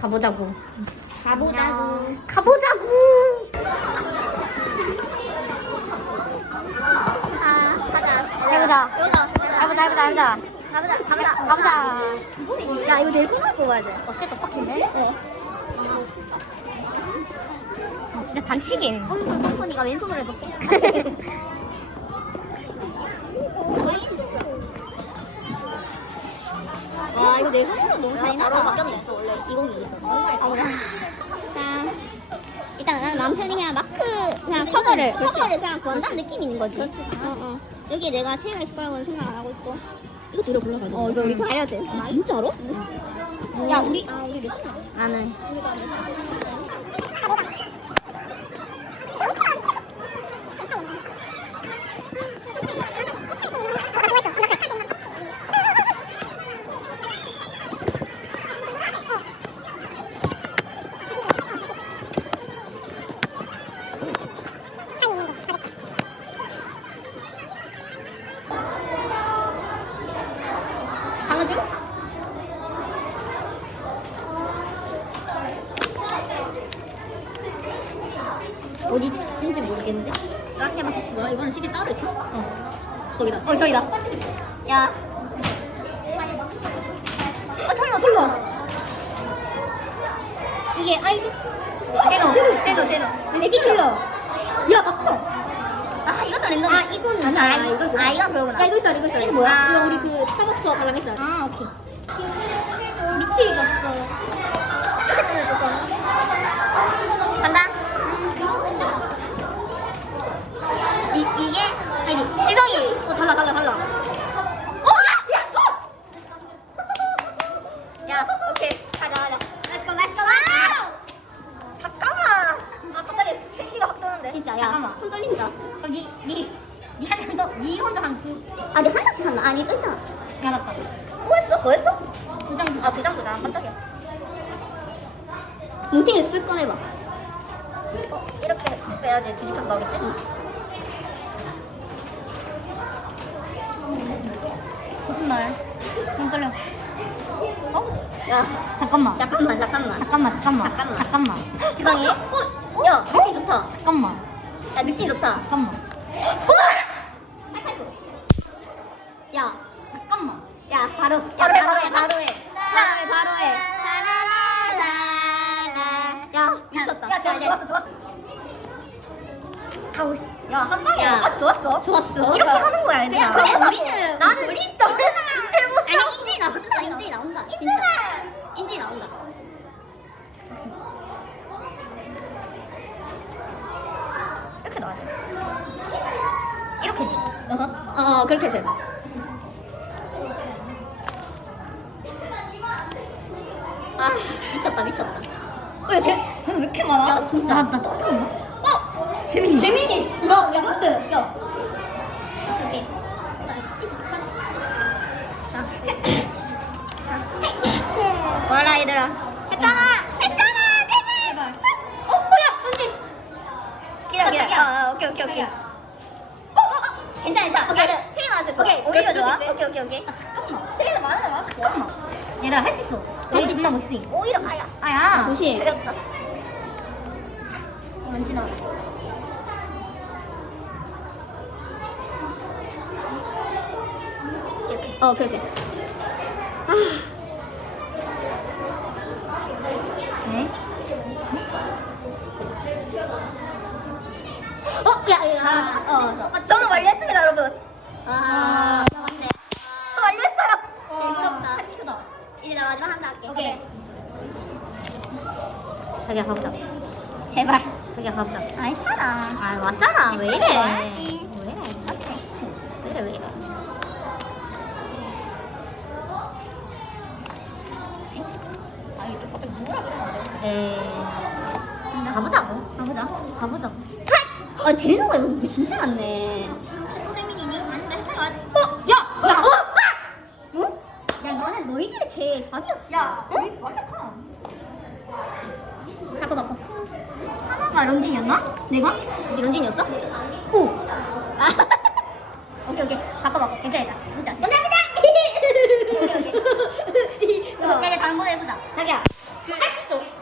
가보자고. 가보자고. 가보자고. 아, 가자. 해보자. 해보자. 해보자, 해보자, 해보자. 가보자. 가보자. 가보자. 야, 이거 내 손으로 뽑아야 돼. 어, 쉣, 빡친데? 어. 진짜 반칙임. 어, 컴퍼니가 왼손으로 해볼게. 와, 이거 내 손으로 너무 잘 나가. 바로 바뀌었네. 원래 20이 있어. 아? 일단, 일단 나는 남편이 그냥 마크, 그냥 커버를, 커버를 그냥 구한다는 느낌이 있는 거지. 어, 어. 여기에 내가 체가 있을 거라고는 생각 안 하고 있고. 이거 둘다 골라가지고. 어, 이거 우리 가야 돼. 아, 진짜로? 야, 우리, 아, 우리 몇 점? 나는. 어디 있는지 모르겠는데? 이렇게 막 뭐야, 이번엔 시계 따로 있어? 어. 저기다. 어 저기다. 야. 어 설마 설마. 이게 아이디? 제노 제노 제노 제노. 에디 킬러. 야 박수. 아. 아 아, 이거, 이거. 아 이건 그거구나. 야, 이거 있어, 이거 있어. 이거 뭐야? 이거 우리 그 파버스토어 관람했어. 아 오케이. 뜯어줘 좀. 간다. 이 이게 아이디 지성이. 어, 달라, 달라, 달라. 어, 야, 야, 어! 야, 오케이, 가자, 가자. Let's go, let's go. 와우! 잠깐만. 아, 갑자기 생기가 확 도는데. 진짜, 야. 잠깐만. 손 떨린다. 그럼 니, 니, 니 한, 너, 니 혼자 한 두. 아, 니 한 장씩 한다. 아니, 또 있잖아. 야, 맞다. 뭐 했어? 뭐 했어? 두 장, 아, 두 장, 두 장. 깜짝이야. 뭉탱이를 쓱 꺼내봐. 어, 이렇게 빼야지 뒤집혀서 나오겠지? 거짓말. 손 떨려. 어? 야, 잠깐만. 잠깐만, 잠깐만. 잠깐만, 잠깐만. 잠깐만. 잠깐만. 지성이? 어? 야, 느낌 좋다. 잠깐만. 야, 느낌 좋다. 잠깐만. 하이파이브. 야, 잠깐만. 야 바로 야 바로 해, 바로 바로 해 해, 바로 해 바로 해, 바로 해. 라라라라라 야, 미쳤다. 야 좋았어 좋았어 좋았어 아우 씨 야 한 방에 야. 아주 좋았어 좋았어. 이렇게 하는 거야 그냥 얘들아 그래, 우리는 나는 우리 해보자 아니, 인지 나온다, 인지 나온다. 진짜. 인지 나온다. 이렇게 나와야 돼 이렇게지 어, 어, 그렇게 해서 해봐. 아, 미쳤다, 미쳤다. 어, 야, 쟤, 쟤는 왜 이렇게 많아? 야, 진짜. 나, 나 어? 재민이. 재민이! 야, 야, 맞대. 야. 여기. 뭐라, 얘들아. 했잖아! 했잖아! 제발! 어, 뭐야, 은지. 기다려, 기다려. 어, 어, 오케이, 오케이, 오케이. 어, 어, 어. 괜찮아, 괜찮아. 오케이, 많아서 좋아. 오케이, 오히려 그럴 수 좋아. 있지. 오케이, 오케이, 오케이. 아, 잠깐만. 책이 많아, 많아. 잠깐만. 얘들아, 할 수 있어. 할수 있다, 멋있어. 오히려 가야. 아야. 조심. 먼지 나. 이렇게. 어, 그렇게. 네? 어, 야, 야, 야. 어, 아, 저는 완료했습니다, 여러분. 아, 맞네. 저 완료했어요. 부럽다. 한 큐다. 이제 나 마지막 한다 할게. 오케이. 자기야, 가보자. 제발. 자기야, 가보자. 아, 했잖아. 아, 왔잖아. 왜 이래? 와야지. 왜 이래? 왜 이래, 왜 이래? 아, 이거 갑자기 뭐라 그래? 에이. 가보자고. 가보자. 가보자고. 아, 제노가 이거 진짜 많네. 신고재민이니? 아닌데, 해찬이 왔 어? 야! 야! 어? 아! 어? 야, 너는 너희들이 제일 답이었어. 야, 우리 완벽함. 바꿔, 바꿔. 하나가 런쥔이었나? 내가? 네 런쥔이었어? 오. 아. 오케이 오케이 바꿔 바꿔 괜찮아 괜찮아 진짜 감사합니다. 오케이 오케이. 다른 거 해보자. 자기야,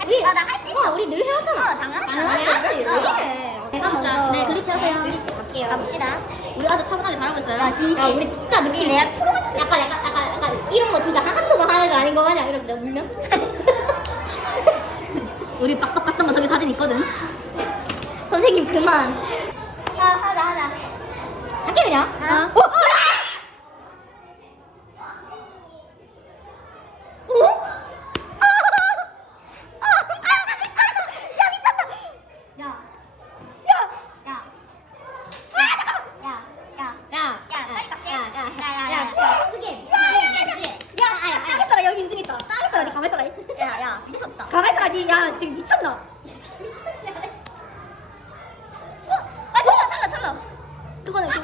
우리 아, 나할 수 있어. 와, 우리 늘 해왔잖아. 어, 당연하지. 당연하지. 당연하지. 왜? 내가. 먼저 네, 글리치 하세요. 글리치 갈게요. 가봅시다. 우리 아주 차분하게 잘하고 있어요. 아, 진심. 야, 우리 진짜 느낌 레알 프로 같지? 약간, 약간, 약간, 약간 이런 거 진짜 한, 한두 번 하는 거 아닌 거 마냥 이러면서 내가 울면? 우리 빡빡 갔던 거 저기 사진 있거든. 선생님 그만. 아, 하자, 하자. 할게 그냥. 아. 어? 어? 야. 야. 야. 야. 야. 야. 빨리 갈게. 야. 야. 야, 야, 야. 야. 야. 쓰게. 쓰게. 야, 아, 야, 따겠어라 여기 인증 있다. 따겠어라 니 가만 있어라. 야, 야, 니. 야, 지금 미쳤나? 어? 아, 찰러, 찰러, 찰러. 그거는 그거.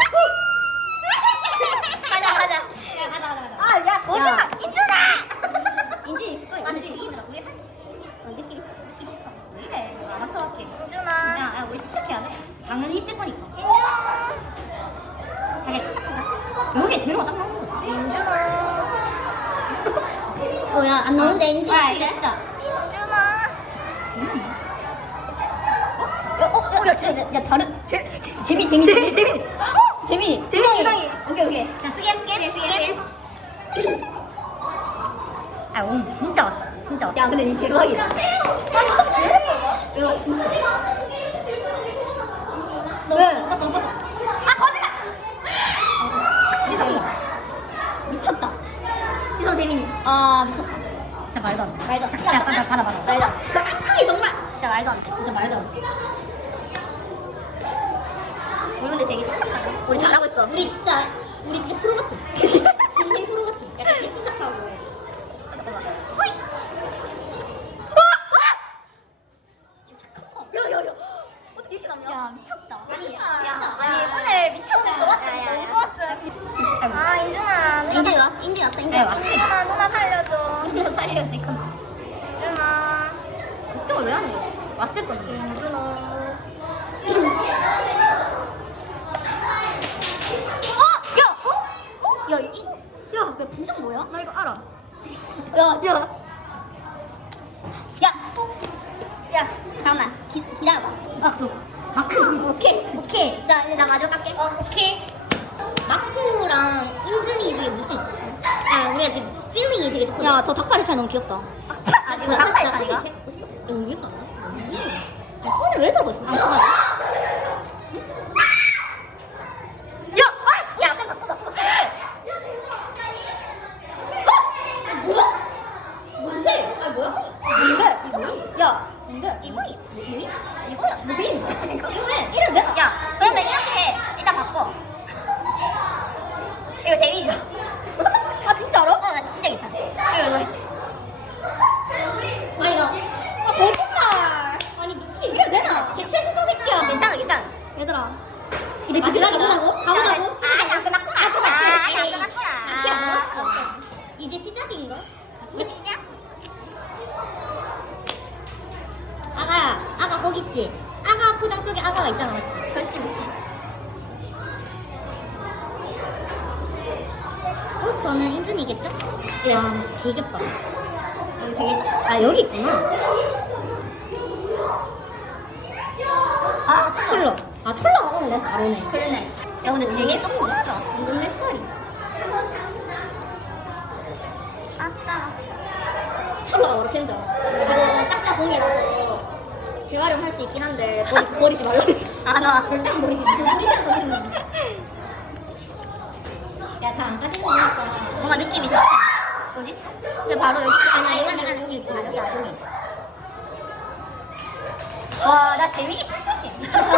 가자, 가자. 야, 가자, 가자, 가자. 아, 야, 거짓말. 인준아. 인지 있을 거야. 인지 인준아, 있어. 우리 할수 있어. 어, 느낌 있다. 느낌 있어. 왜 이래? 내가 맞춰갈게. 인준아. 야, 야, 우리 침착해야 돼. 당연히 있을 거니까. 자기가 침착하자. 여기에 제로가 딱 나오는 거지. 인준아. 어, 야, 안 나오는데, 인지. 아, 이게 진짜. 인준아. 재밌네. 야, 어, 어, 야, 다른. 쟤, 쟤. 재미, 재미, 재미. 재미. 재미. 재미. 지성이. 오케이, 오케이. 자, 쓰게, 쓰게, 쓰게, 쓰게. 아, 오늘 진짜 왔어. 진짜 왔어. 야, 근데 니 대박이다. 이거 진짜. 너, 왜? 너, 너, 너. 아, 거짓말. 지성이. 미쳤다. 지성 재민이. 아, 미쳤다. 진짜 말도 안 돼. 말도 안 돼. 야, 받아, 받아, 받아. 말도 안 돼. 저 악플이 정말. 진짜 말도 안 돼. 진짜 말도 안 돼. 되게 침착하네. 우리 잘하고 있어. 우리 진짜, 우리 진짜 프로 같지? 진심 프로 같지? 약간 개 침착하고. 야야야. 어떻게 이렇게 남냐? 야, 미쳤다. 아니, 야, 진짜. 아니 야, 오늘 미쳤어. 야, 좋았어. 야, 야, 너무 야. 좋았어. 아 인준아. 누나 와? 네. 인준아 살려줘. 이거 살려야지, 이건. 인준아. 걱정을 왜 하는 거야? 왔을 건데. 인준아. 어? 야! 어? 어? 야, 이거. 야, 야, 부정 뭐야? 나 이거 알아. 야, 야. 야! 야. 잠깐만. 기, 기다려봐. 아, 저. 마크. 오케이. 오케이. 자 이제 나 마지막 갈게. 어 오케이. 마크랑 인준이 중에 무슨? 아, 우리가 지금 필링이 되게 좋거든. 야, 저 닭가리살 너무 귀엽다. 아, 이거 닭살 차이가? 너무 귀엽다. 야, 손을 왜 들고 있어? 안 있지? 아가 포장 속에 아가가 있잖아, 맞지? 그렇지 그렇지. 포스터는 인준이겠죠? 예, 아, 씨, 되겠다. 여기 되게, 아, 여기 있구나. 아, 철러. 아, 철러가 오늘 내잘 오네. 그러네. 야 근데 되게 조그마하다. 내 스타일이. 아따. 철러가 바로 캔잖아. 이거 싹다 종이라서 재활용할 수 있긴 한데, 버리, 버리 지 말라고 했어. 아, 나. 절대 안 버리지 마. 버리세요, 선생님. 야, 잘안 까지는 거니까. 뭔가 느낌이 좋지. 어디 있어? 근데 바로 여기. 아니야, 이건 이건 여기 있고, 여기 안 여기. 와, 나 재민이 풀서시 미쳤다.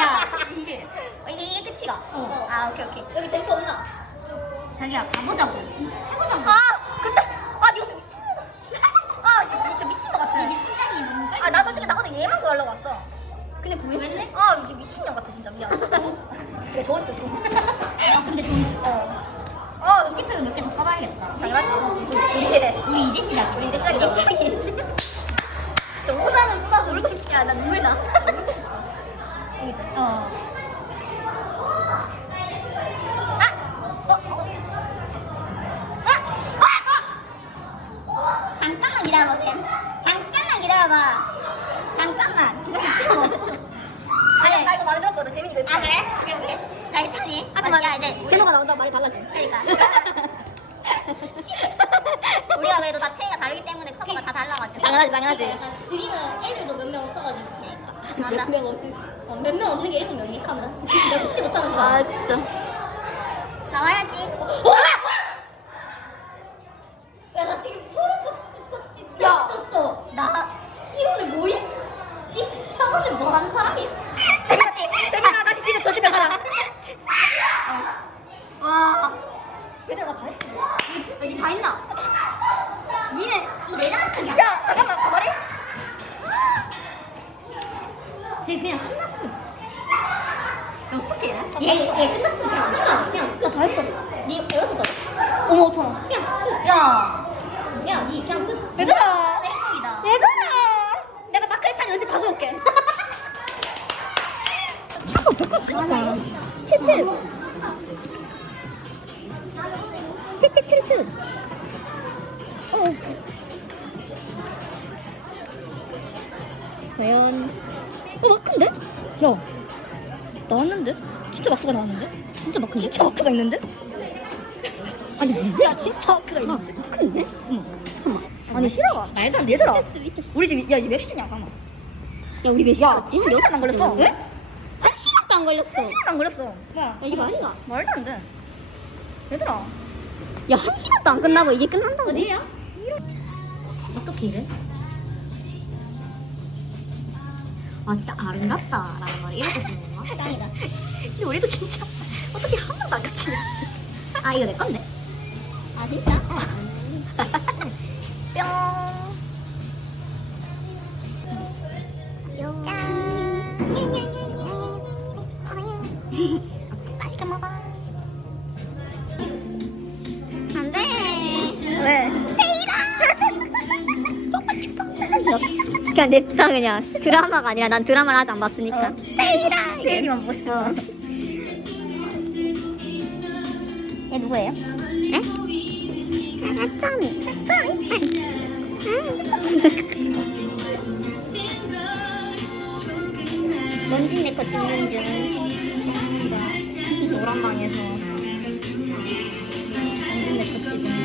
야, 이게 이게 이게 끝이가. 어. 아, 오케이 오케이. 여기 재밌어 없나? 자기야, 가보자고. 해보자고. 아, 근데 아, 니 근데 미친 거. 아, 니 진짜 미친 거 같아. 이제 심장이 너무 빨리. 아, 나 솔직히 나 오늘 얘만 구하려고 왔어. 근데 구했네? 아, 이게 미친년 같아 진짜 미안. 그래 좋은 뜻이. 아, 근데 좀, 어. 어, 이 스펙을 몇개 더 까봐야겠다. 당연하지. 우리 우리 이제 시작이야. 우리 이제 시작이다. 이제 시작이야. 진짜 우산은 누나 놀고 싶지 않아. 눈물 나. 어. 잠깐만 기다려보세요. 잠깐만 기다려. 기다려봐. 잠깐만. 아니 나 이거 마음에 들었거든 재민이 이거 아 그래? 그래 그래. 자 야 이제 제노가 나온다 말이 달라져 그러니까. 우리가 그래도 다 체가 다르기 때문에 커버가 다 달라가지고. 당연하지, 당연하지. 드림은 애들도 몇 명 없어가지고 맞아. 몇명 없는 어, 몇명 없는 게 일곱 명이니까면 내가 혹시 못하는 거야 아 진짜 나와야지. 야나 지금 소름 돋- 진짜 야. 돋았어 나 이 오늘 뭐야? 진짜 오늘 뭐 하는 사람이야? 대민아 대민아 다시 집에 저 집에 가라 와 얘들아 나다 했어 이게 풀스 이게 다 있나? 니는 이 내장 쓰기야 야 잠깐만 가만히 쟤 그냥 끝났음 야 어떡해 그냥 그냥 끝. 나다 했어. 니 배웠었다 어머 저 그냥 끝 야 야, 니 그냥 끝 얘들아. 행복이다. 얘들아. 내가 마크 했다니 언제 가져올게 치트 치트 트리트. 어. 과연. 어 마크인데? 야 나왔는데? 진짜 마크가 나왔는데? 진짜 마크 진짜 마크가 있는데? 아니 뭔데? 야 진짜 마크가 있는데 마크인데? 잠깐만 잠깐만 아니 싫어 말도 안 돼. 얘들아. 우리 집 야이 몇 시냐 잠깐만 야, 우리 몇 야, 한 시간 안 걸렸어. 왜? 한 시간도 안 걸렸어. 한 시간 안 걸렸어 야, 야 이거 아닌가? 말도 안돼 얘들아 야 한 시간도 안 끝나고 이게 끝난다고? 어디야? 어떻게 이래? 아 진짜 아름답다라는 말 이렇게 쓰는 건가? 짱이다. 근데 우리도 진짜 어떻게 한 번도 안 같이 아 이거 내 건데? 아 진짜? 뿅 맛있게 먹어. 안 돼. 왜? 그냥 냅다 그냥 드라마가 아니라 난 드라마를 아직 안 봤으니까. 세이라 세이만 보고 싶어 얘 누구예요? 응? 뭔진 내거 찍는 중. 노란 방에서. 뭔진 내거 찍는